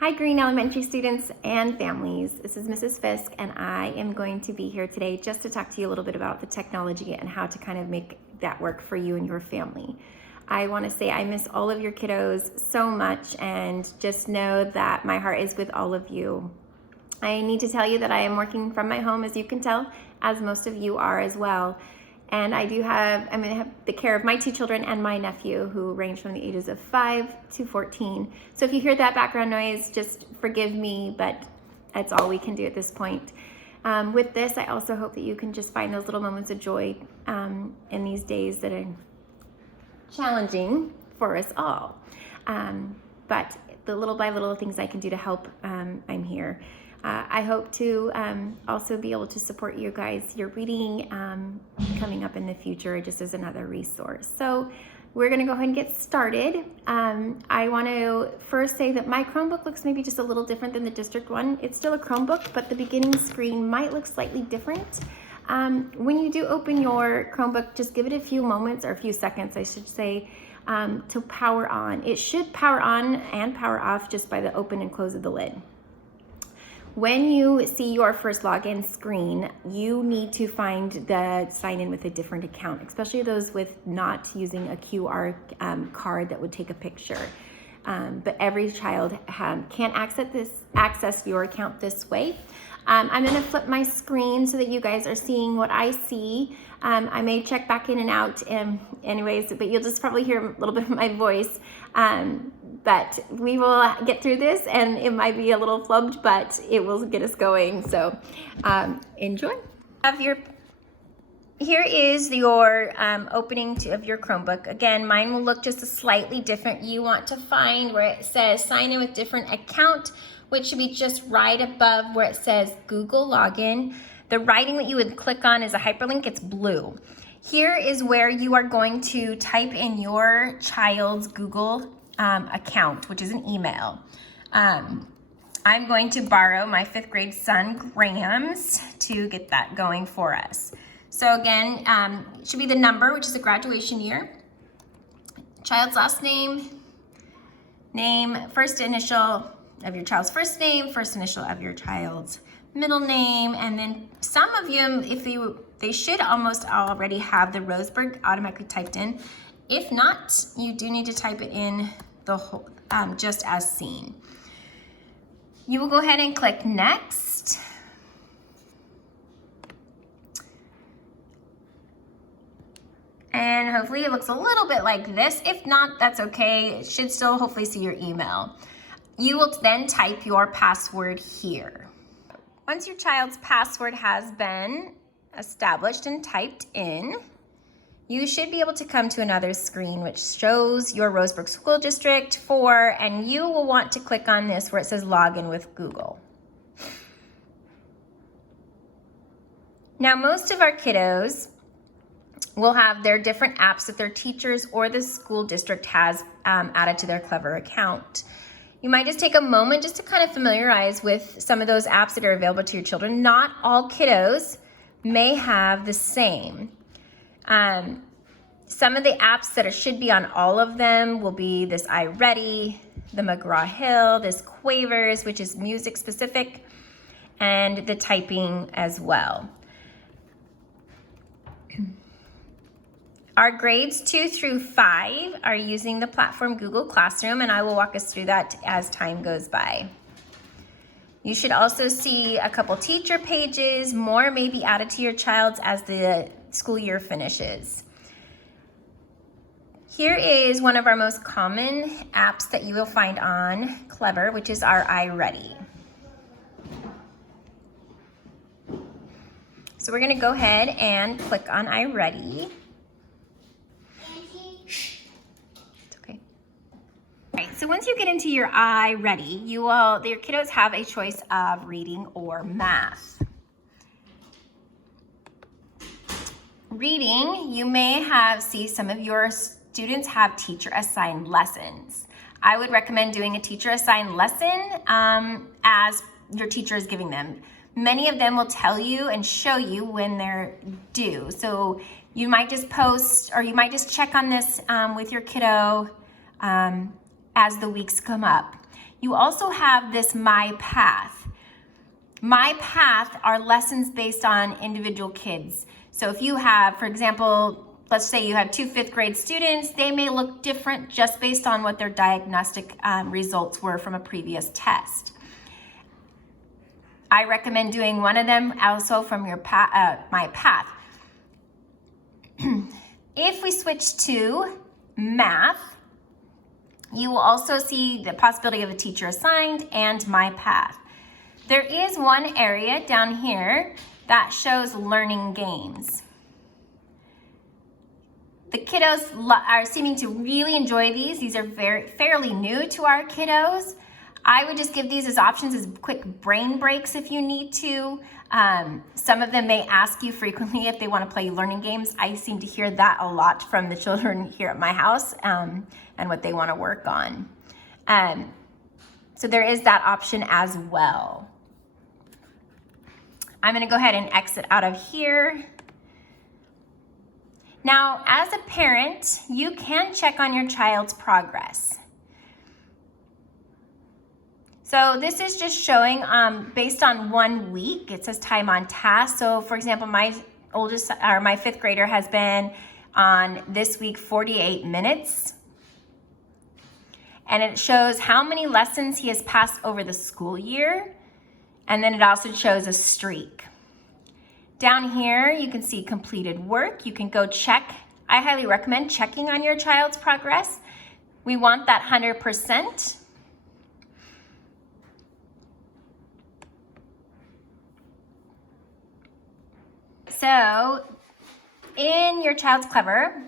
Hi Green Elementary students and families. This is Mrs. Fisk and I am going to be here today just to talk to you a little bit about the technology and how to kind of make that work for you and your family. I want to say I miss all of your kiddos so much and just know that my heart is with all of you. I need to tell you that I am working from my home, as you can tell, as most of you are as well. And I'm going to have the care of my two children and my nephew, who range from the ages of 5 to 14. So if you hear that background noise, just forgive me, but that's all we can do at this point. With this, I also hope that you can just find those little moments of joy in these days that are challenging for us all. But the little by little things I can do to help, I'm here. I hope to also be able to support you guys, your reading coming up in the future, just as another resource. So we're going to go ahead and get started. I want to first say that my Chromebook looks maybe just a little different than the district one. It's still a Chromebook, but the beginning screen might look slightly different. When you do open your Chromebook, just give it a few moments, or a few seconds, I should say, to power on. It should power on and power off just by the open and close of the lid. When you see your first login screen, you need to find the sign in with a different account, especially those with not using a QR card that would take a picture. But every child can access your account this way. I'm going to flip my screen so that you guys are seeing what I see. I may check back in and out anyways, but you'll just probably hear a little bit of my voice. But we will get through this, and it might be a little flubbed, but it will get us going. So enjoy. Here is your opening of your Chromebook. Again, mine will look just slightly different. You want to find where it says sign in with different account, which should be just right above where it says Google login. The writing that you would click on is a hyperlink. It's blue. Here is where you are going to type in your child's Google account, which is an email. I'm going to borrow my 5th grade son, Graham's, to get that going for us. So again, it should be the number, which is a graduation year, child's last name, first initial of your child's first name, first initial of your child's middle name, and then some of you, they should almost already have the Roseburg automatically typed in. If not, you do need to type it in the whole, just as seen. You will go ahead and click next. And hopefully it looks a little bit like this. If not, that's okay. It should still hopefully see your email. You will then type your password here. Once your child's password has been established and typed in, you should be able to come to another screen which shows your Roseburg School District 4, and you will want to click on this where it says login with Google. Now, most of our kiddos will have their different apps that their teachers or the school district has added to their Clever account. You might just take a moment just to kind of familiarize with some of those apps that are available to your children. Not all kiddos may have the same. Some of the apps that should be on all of them will be this iReady, the McGraw-Hill, this Quavers, which is music specific, and the typing as well. Our grades 2 through 5 are using the platform Google Classroom, and I will walk us through that as time goes by. You should also see a couple teacher pages. More may be added to your child's as the school year finishes. Here is one of our most common apps that you will find on Clever, which is our iReady. So we're going to go ahead and click on iReady. It's okay. All right, so once you get into your iReady, your kiddos have a choice of reading or math. Reading, you may see some of your students have teacher assigned lessons. I would recommend doing a teacher assigned lesson as your teacher is giving them. Many of them will tell you and show you when they're due. So you might just post, or you might just check on this with your kiddo as the weeks come up. You also have this My Path. My Path are lessons based on individual kids. So if you have, for example, let's say you have 2 5th grade students, they may look different just based on what their diagnostic results were from a previous test. I recommend doing one of them also from your My Path. If we switch to math, you will also see the possibility of a teacher assigned and My Path. There is one area down here that shows learning games. The kiddos are seeming to really enjoy these. These are fairly new to our kiddos. I would just give these as options as quick brain breaks if you need to. Some of them may ask you frequently if they want to play learning games. I seem to hear that a lot from the children here at my house and what they want to work on. So there is that option as well. I'm going to go ahead and exit out of here. Now, as a parent, you can check on your child's progress. So this is just showing based on 1 week. It says time on task. So for example, my 5th grader has been on this week 48 minutes. And it shows how many lessons he has passed over the school year. And then it also shows a streak. Down here, you can see completed work. You can go check. I highly recommend checking on your child's progress. We want that 100%. So in your child's Clever,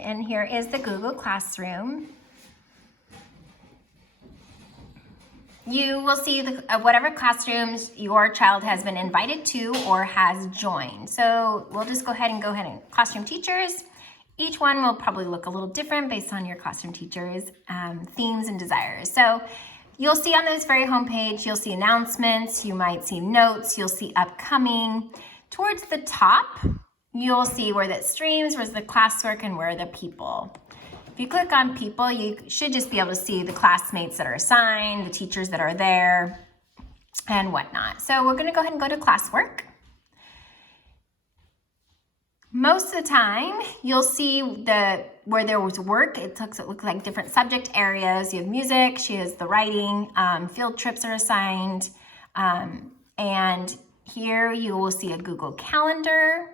and here is the Google Classroom, you will see whatever classrooms your child has been invited to or has joined. So we'll just go ahead and classroom teachers. Each one will probably look a little different based on your classroom teachers' themes and desires. So you'll see on this very homepage, you'll see announcements, you might see notes, you'll see upcoming. Towards the top, you'll see where that streams, where's the classwork, and where are the people. If you click on people, you should just be able to see the classmates that are assigned, the teachers that are there, and whatnot. So we're going to go ahead and go to classwork. Most of the time, you'll see where there was work. It looks like different subject areas. You have music, she has the writing, field trips are assigned, and here you will see a Google Calendar.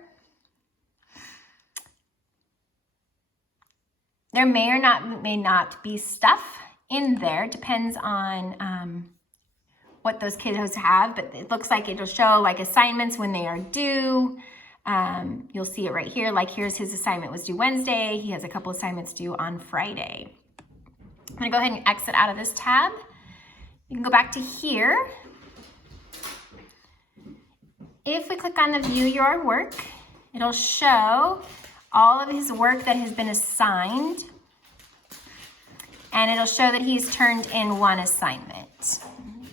There may not be stuff in there. Depends on what those kiddos have, but it looks like it'll show like assignments when they are due. You'll see it right here. Like here's his assignment was due Wednesday. He has a couple assignments due on Friday. I'm gonna go ahead and exit out of this tab. You can go back to here. If we click on the View Your Work, it'll show all of his work that has been assigned, and it'll show that he's turned in 1 assignment.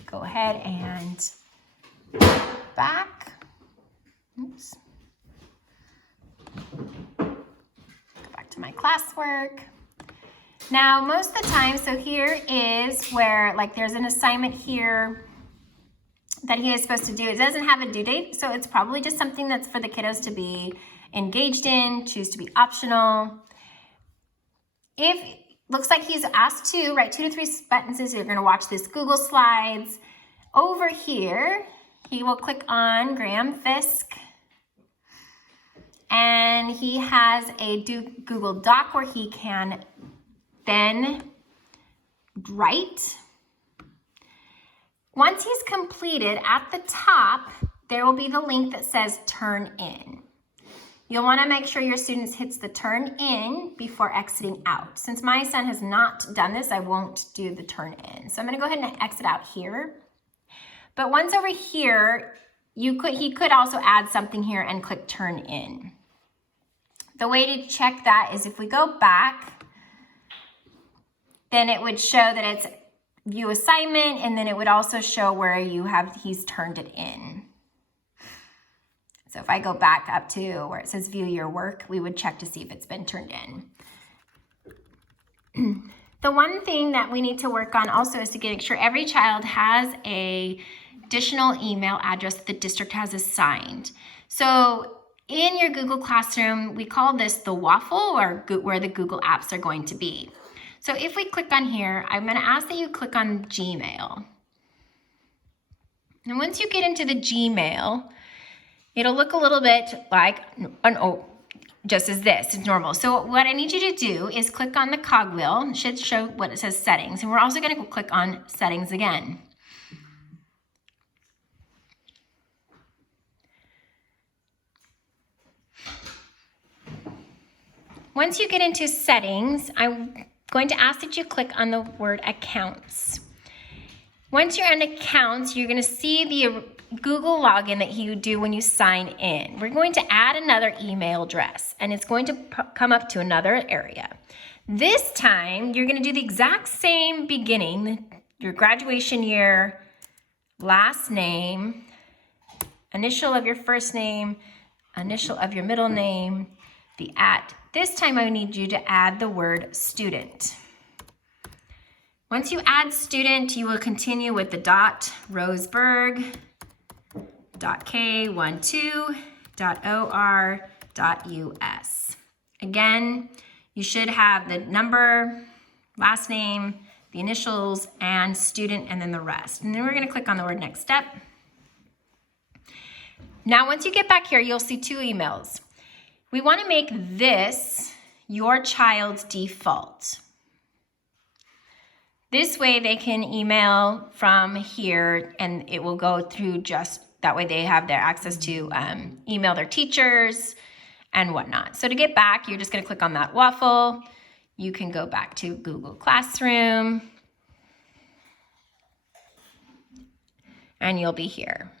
Go ahead and back. Oops. Go back to my classwork. Now, most of the time, so here is where, like, there's an assignment here that he is supposed to do. It doesn't have a due date, so it's probably just something that's for the kiddos to be engaged in, choose to be optional. If looks like he's asked to write 2 to 3 sentences, you're going to watch this Google Slides. Over here, he will click on Graham Fisk, and he has a Google Doc where he can then write. Once he's completed, at the top, there will be the link that says Turn In. You'll want to make sure your students hits the Turn In before exiting out. Since my son has not done this, I won't do the Turn In. So I'm going to go ahead and exit out here. But once over here, he could also add something here and click Turn In. The way to check that is if we go back, then it would show that it's View Assignment, and then it would also show where he's turned it in. So if I go back up to where it says View Your Work, we would check to see if it's been turned in. The one thing that we need to work on also is to make sure every child has a additional email address that the district has assigned. So in your Google Classroom, we call this the waffle, or where the Google apps are going to be. So if we click on here, I'm going to ask that you click on Gmail. And once you get into the Gmail, it'll look a little bit like just as this, it's normal. So what I need you to do is click on the cogwheel. It should show what it says settings. And we're also going to go click on settings again. Once you get into settings, I'm going to ask that you click on the word accounts. Once you're in accounts, you're going to see the Google login that you do when you sign in. We're going to add another email address, and it's going to come up to another area. This time, you're going to do the exact same beginning, your graduation year, last name, initial of your first name, initial of your middle name, the @ This time I need you to add the word student. Once you add student, you will continue with the .roseburg, .k12, .or.us. Again, you should have the number, last name, the initials, and student, and then the rest. And then we're going to click on the word next step. Now, once you get back here, you'll see 2 emails. We want to make this your child's default. This way they can email from here, and it will go through just that way they have their access to email their teachers and whatnot. So to get back, you're just going to click on that waffle. You can go back to Google Classroom, and you'll be here.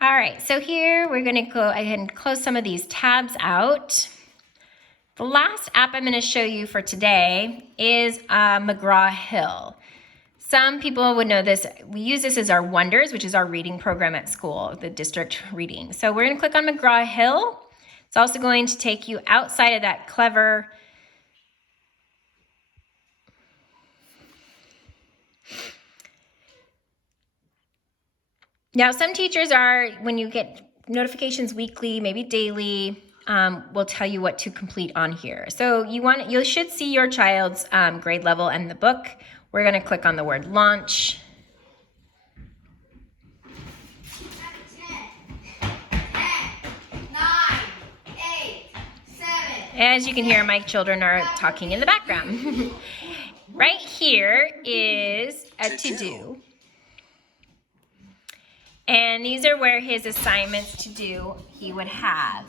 All right, so here we're going to go ahead and close some of these tabs out. The last app I'm going to show you for today is McGraw-Hill. Some people would know this. We use this as our Wonders, which is our reading program at school, the district reading. So we're going to click on McGraw-Hill. It's also going to take you outside of that clever Now, some teachers are, when you get notifications weekly, maybe daily, will tell you what to complete on here. So you should see your child's grade level and the book. We're going to click on the word launch. 10, 9, 8, 7. As you can hear, my children are talking in the background. Right here is a to-do. And these are where his assignments to do he would have.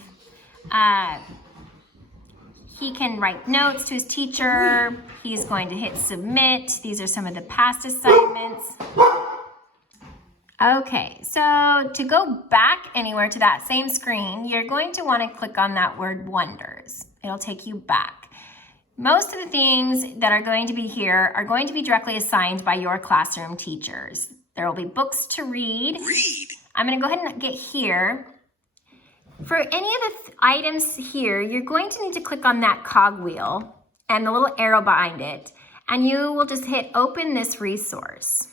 He can write notes to his teacher. He's going to hit submit. These are some of the past assignments. Okay, so to go back anywhere to that same screen, you're going to want to click on that word Wonders. It'll take you back. Most of the things that are going to be here are going to be directly assigned by your classroom teachers. There will be books to read. I'm going to go ahead and get here. For any of the items here, you're going to need to click on that cogwheel and the little arrow behind it, and you will just hit open this resource.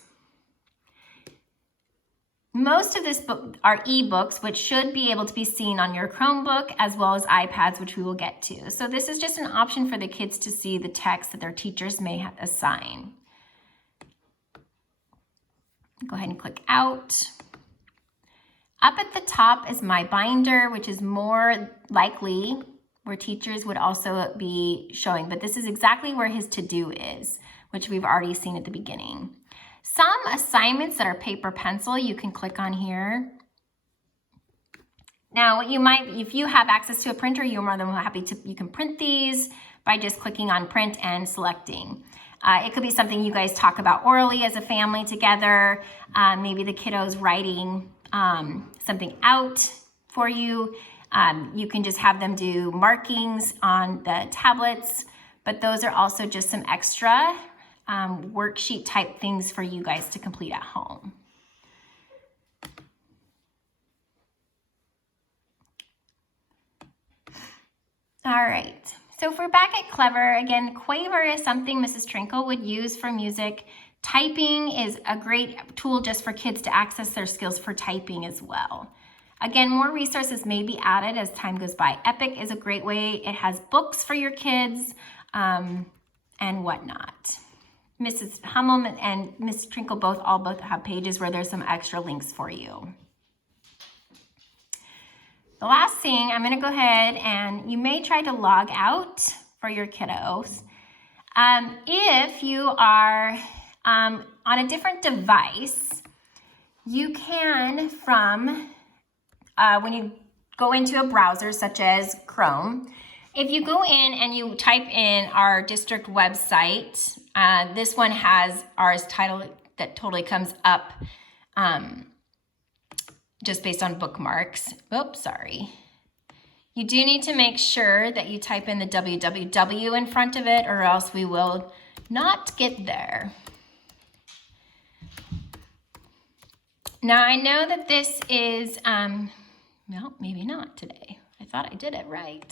Most of this book are ebooks, which should be able to be seen on your Chromebook as well as iPads, which we will get to. So this is just an option for the kids to see the text that their teachers may assign. Go ahead and click out. Up at the top is my binder, which is more likely where teachers would also be showing, but this is exactly where his to-do is, which we've already seen at the beginning. Some assignments that are paper pencil, you can click on here. Now, what you might, if you have access to a printer, you're more than happy to, you can print these by just clicking on print and selecting. It could be something you guys talk about orally as a family together. Maybe the kiddo's writing something out for you. You can just have them do markings on the tablets, but those are also just some extra worksheet type things for you guys to complete at home. All right, So if we're back at Clever, again, Quaver is something Mrs. Trinkle would use for music. Typing is a great tool just for kids to access their skills for typing as well. Again, more resources may be added as time goes by. Epic is a great way. It has books for your kids and whatnot. Mrs. Hummel and Mrs. Trinkle both have pages where there's some extra links for you. The last thing, I'm gonna go ahead and you may try to log out for your kiddos. If you are on a different device, you can when you go into a browser such as Chrome, if you go in and you type in our district website, this one has ours title that totally comes up just based on bookmarks. Oops, sorry. You do need to make sure that you type in the www in front of it or else we will not get there. Now I know that this is, well, maybe not today. I thought I did it right.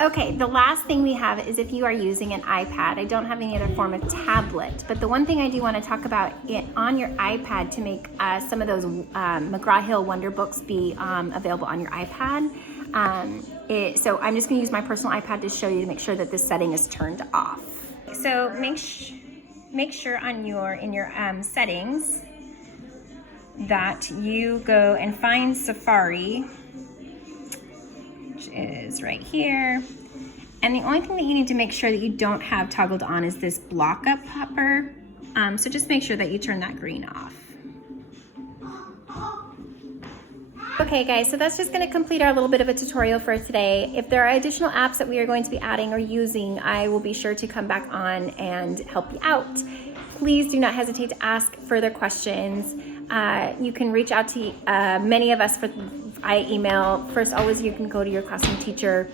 Okay, the last thing we have is if you are using an iPad. I don't have any other form of tablet, but the one thing I do want to talk about on your iPad to make some of those McGraw-Hill Wonder Books be available on your iPad. So I'm just going to use my personal iPad to show you to make sure that this setting is turned off. So make sure in your settings that you go and find Safari, which is right here. And the only thing that you need to make sure that you don't have toggled on is this block up popper. So just make sure that you turn that green off. Okay guys, so that's just going to complete our little bit of a tutorial for today. If there are additional apps that we are going to be adding or using, I will be sure to come back on and help you out. Please do not hesitate to ask further questions. You can reach out to many of us via email. First, always you can go to your classroom teacher.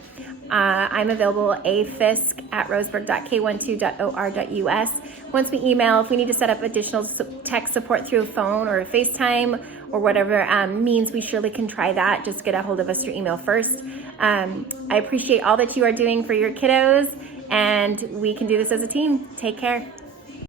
I'm available afisk@roseburg.k12.or.us. Once we email, if we need to set up additional tech support through a phone or a FaceTime or whatever means, we surely can try that. Just get a hold of us through email first. I appreciate all that you are doing for your kiddos, and we can do this as a team. Take care.